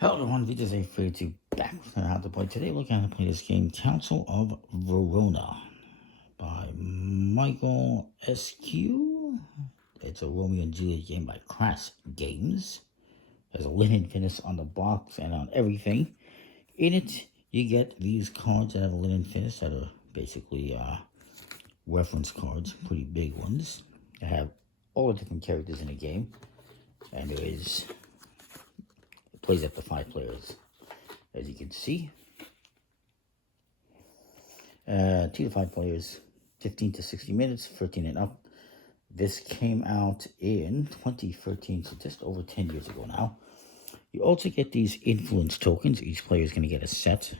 Hello everyone, this is a free to back with how to play. Today we're going to play this game, Council of Verona by Michael SQ. It's a Romeo and Juliet game by Crash Games. There's a linen finish on the box and on everything. In it, you get these cards that have a linen finish that are basically reference cards, pretty big ones. They have all the different characters in the game, and it plays up to 5 players. As you can see, 2 to 5 players, 15 to 60 minutes, 13 and up. This came out in 2013, so just over 10 years ago now. You also get these influence tokens. Each player is going to get a set.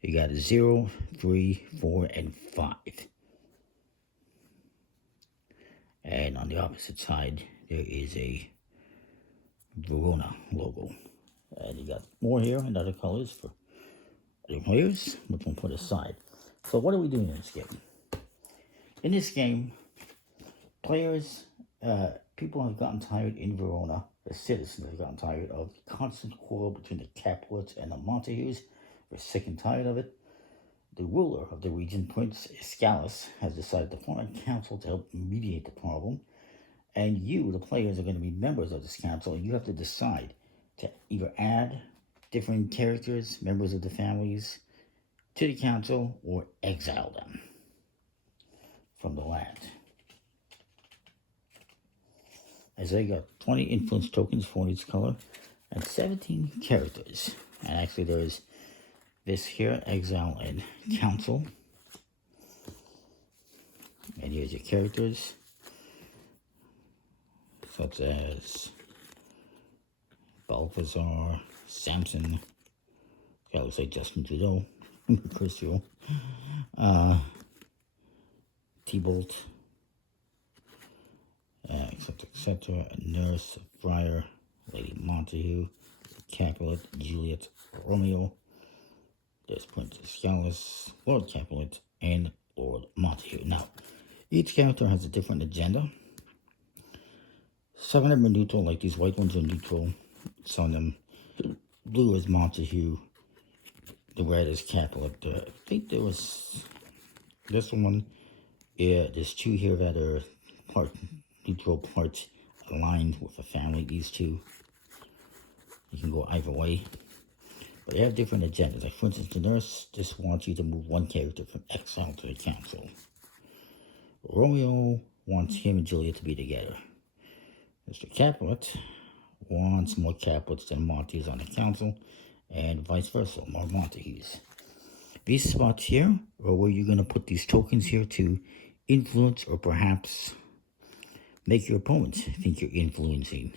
You got 0, 3, 4, and 5. And on the opposite side, there is a Verona logo. And you got more here and other colors for other players, which we'll put aside. So what are we doing in this game? In this game, players, people have gotten tired in Verona, the citizens have gotten tired of the constant quarrel between the Capulets and the Montagues. They're sick and tired of it. The ruler of the region, Prince Escalus, has decided to form a council to help mediate the problem. And you, the players, are going to be members of this council, and you have to decide to either add different characters, members of the families, to the council, or exile them from the land. As they got 20 influence tokens for each color, and 17 characters. And actually there's this here, exile and council. And here's your characters, such as Balthazar, Samson, I would say Justin Trudeau, Crucial, T-Bolt, etc. Nurse, Friar, Lady Montague, Capulet, Juliet, Romeo. There's Prince Escalus, Lord Capulet, and Lord Montague. Now, each character has a different agenda. Some of them are neutral, like these white ones are neutral. Some of them, blue is Montague, the red is Capulet. I think there was this one. Yeah, there's 2 here that are part neutral, part aligned with a family. These 2, you can go either way. But they have different agendas. Like, for instance, the nurse just wants you to move 1 character from exile to the council. Romeo wants him and Juliet to be together. Mr. Capulet wants more Capulets than Montagues on the council, and vice versa, more Montagues. These spots here are where you're going to put these tokens here to influence or perhaps make your opponents think you're influencing.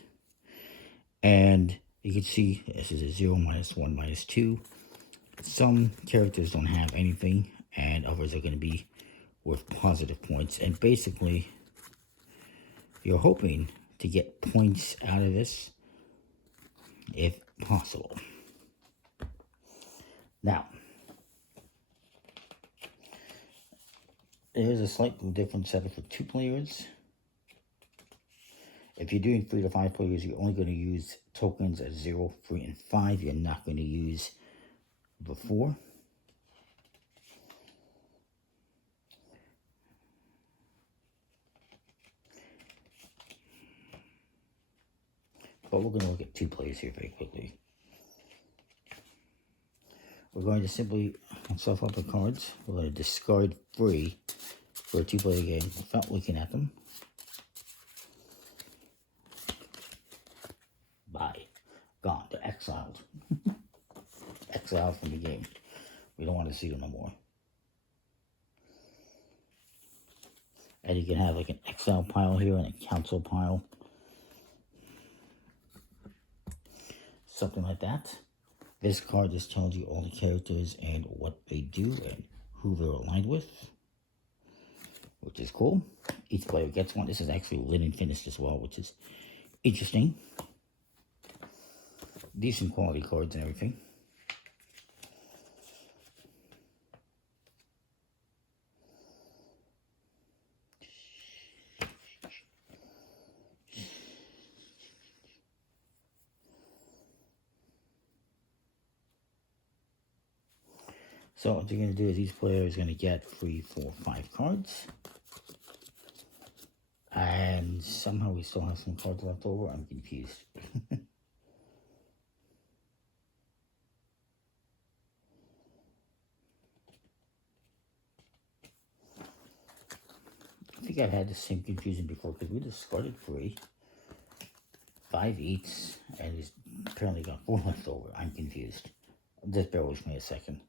And you can see this is a 0, -1, -2. Some characters don't have anything, and others are going to be worth positive points. And basically, you're hoping to get points out of this if possible. Now, there is a slightly different setup for 2 players. If you're doing 3 to 5 players, you're only going to use tokens at 0, 3, and 5. You're not going to use the 4. But we're going to look at 2 players here very quickly. We're going to simply shuffle up the cards. We're going to discard 3 for a 2-player game without looking at them. Bye. Gone. They're exiled. Exiled from the game. We don't want to see them no more. And you can have like an exile pile here and a council pile. Something like that. This card just tells you all the characters and what they do and who they're aligned with, which is cool. Each player gets one. This is actually linen finished as well, which is interesting. Decent quality cards and everything. So what you're going to do is each player is going to get 3, 4, 5 cards. And somehow we still have some cards left over. I'm confused. I think I've had the same confusion before because we discarded 3, 5 each, and it's apparently got 4 left over. I'm confused. Just bear with me a second.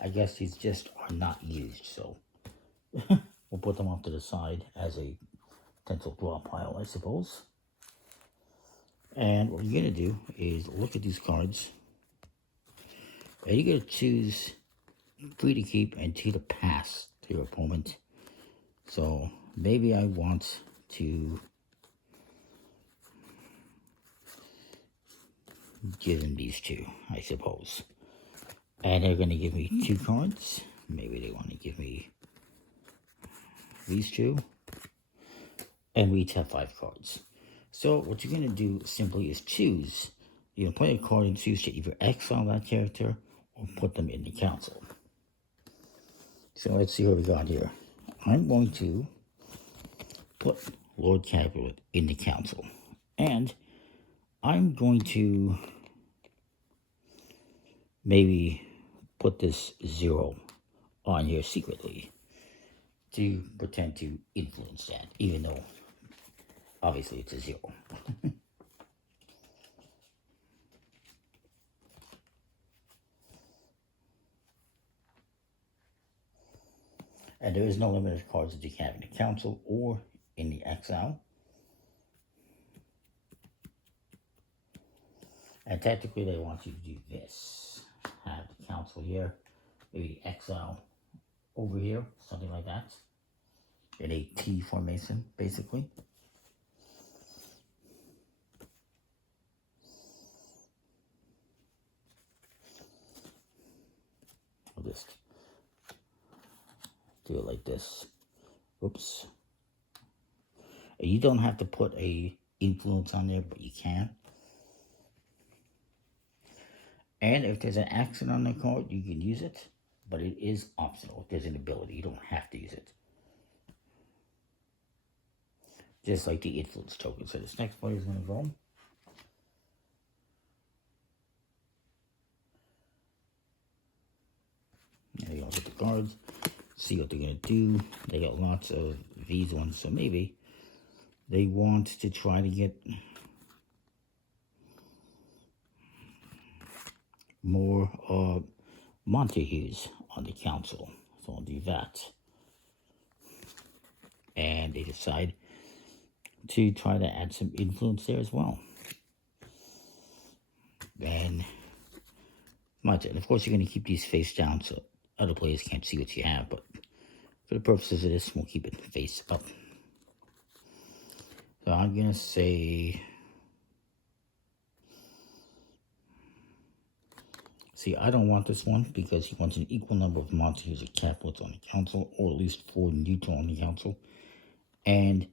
I guess these just are not used, so we'll put them off to the side as a potential draw pile, I suppose. And what you're going to do is look at these cards, and you're going to choose 3 to keep and 2 to pass to your opponent. So maybe I want to give them these 2, I suppose. And they're going to give me 2 cards. Maybe they want to give me these 2. And we each have 5 cards. So what you're going to do simply is choose. You're going to play a card and choose to either exile that character or put them in the council. So let's see what we got here. I'm going to put Lord Capulet in the council. And I'm going to maybe put this 0 on here secretly to pretend to influence that, even though obviously it's a 0. And there is no limit of cards that you can have in the council or in the exile. And technically they want you to do this. Have the council here, maybe the exile over here, something like that. In a T formation, basically. I'll just do it like this. Oops. You don't have to put a influence on there, but you can. And if there's an accent on the card, you can use it, but it is optional. If there's an ability, you don't have to use it. Just like the influence token. So this next player is going to go. There you go, get the cards. See what they're going to do. They got lots of these ones, so maybe they want to try to get more Montagues on the council. So I'll do that. And they decide to try to add some influence there as well. And that's it. And of course, you're going to keep these face down so other players can't see what you have, but for the purposes of this, we'll keep it face up. So I'm going to say, see, I don't want this one because he wants an equal number of Montagues or Capulets on the council, or at least 4 neutral on the council. And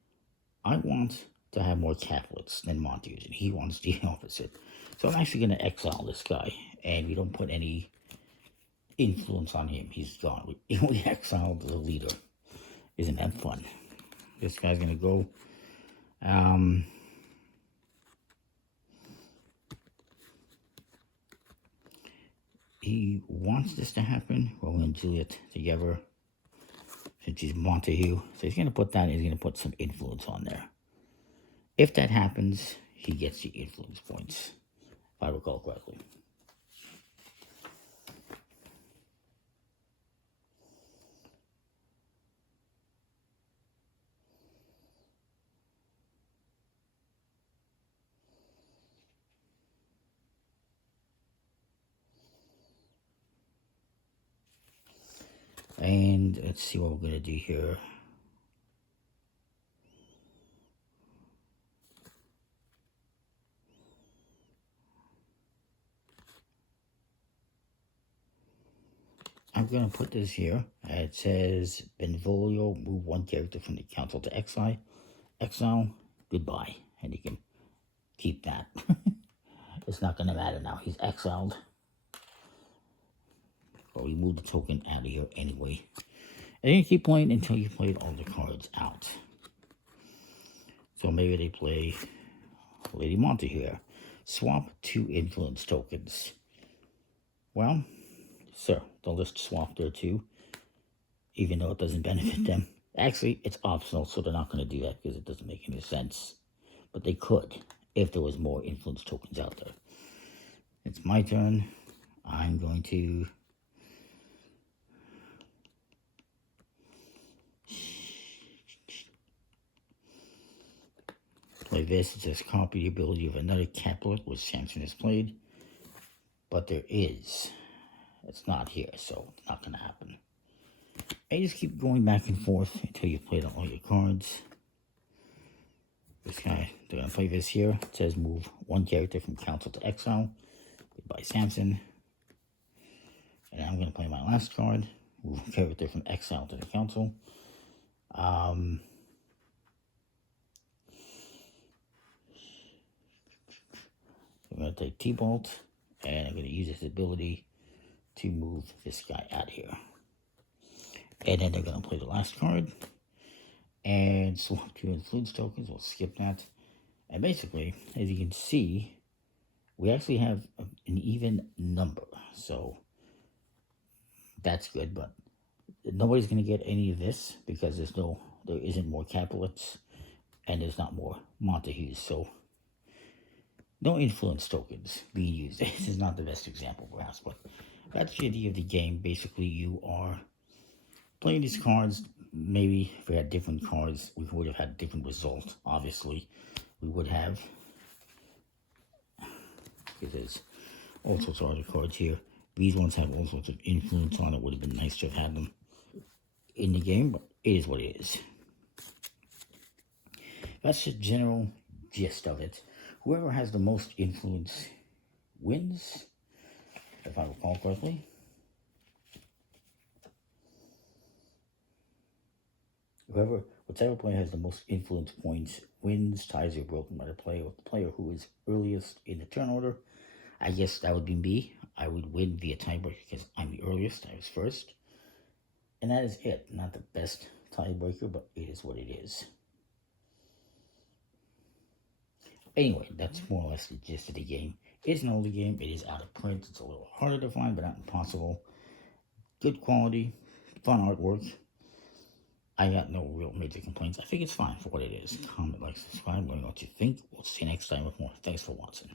I want to have more Capulets than Montagues, and he wants the opposite. So I'm actually going to exile this guy, and we don't put any influence on him. He's gone. We exiled the leader. Isn't that fun? This guy's going to go. He wants this to happen. Romeo and Juliet together. Since he's Montague. So he's going to put that, he's going to put some influence on there. If that happens, he gets the influence points, if I recall correctly. And let's see what we're going to do here. I'm going to put this here. It says Benvolio, move one character from the council to exile. Exile, goodbye. And you can keep that. It's not going to matter now. He's exiled. Or we move the token out of here anyway. And you keep playing until you played all the cards out. So maybe they play Lady Monte here. Swap 2 influence tokens. Well, sir, they'll just swap there too, even though it doesn't benefit them. Actually, it's optional, so they're not going to do that because it doesn't make any sense. But they could if there was more influence tokens out there. It's my turn. I'm going to play this. It says copy the ability of another Capulet, which Samson has played. But there is. It's not here, so it's not going to happen. And you just keep going back and forth until you've played all your cards. This guy, they're going to play this here. It says move one character from council to exile. Goodbye, Samson. And I'm going to play my last card. Move a character from exile to the council. I'm going to take T-Bolt. And I'm going to use his ability to move this guy out here. And then they're going to play the last card. And swap 2 influence tokens. We'll skip that. And basically, as you can see, we actually have an even number. So that's good. But nobody's going to get any of this because there isn't more Capulets. And there's not more Montagues. So no influence tokens being used. This is not the best example, perhaps, but that's the idea of the game. Basically, you are playing these cards. Maybe if we had different cards, we would have had different results. Obviously, we would have. Because there's all sorts of other cards here. These ones have all sorts of influence on it. Would have been nice to have had them in the game, but it is what it is. That's the general gist of it. Whoever has the most influence wins, if I recall correctly. Whichever player has the most influence points wins. Ties are broken by the player who is earliest in the turn order. I guess that would be me. I would win via tiebreaker because I'm the earliest. I was first. And that is it. Not the best tiebreaker, but it is what it is. Anyway, that's more or less the gist of the game. It is an older game. It is out of print. It's a little harder to find, but not impossible. Good quality, fun artwork. I got no real major complaints. I think it's fine for what it is. Comment, like, subscribe, let me know what you think. We'll see you next time with more. Thanks for watching.